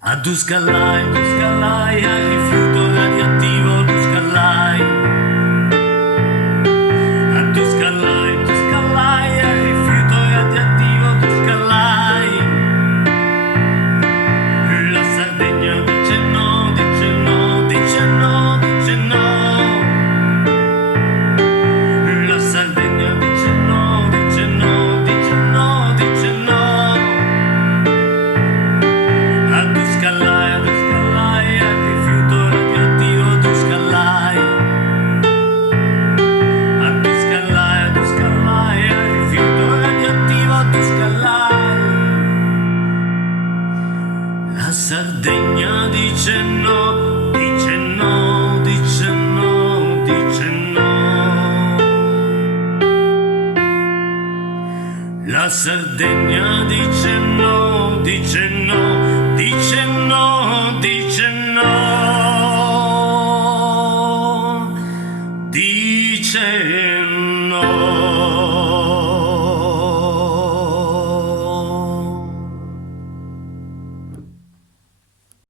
A Duscalai, al rifiuto radioattivo Duscalai. A Duscalai, al rifiuto radioattivo Duscalai. La Sardegna dice no, dice no, dice no, dice no. La Sardegna dice no, dice no, dice no, dice no. A Duscalai, al rifiuto radioattivo Duscalai. A Duscalai, al rifiuto radioattivo Duscalai. La Sardegna dice no, dice no, dice no, dice no. La Sardegna dice no, dice no, dice no, dice no, dice no.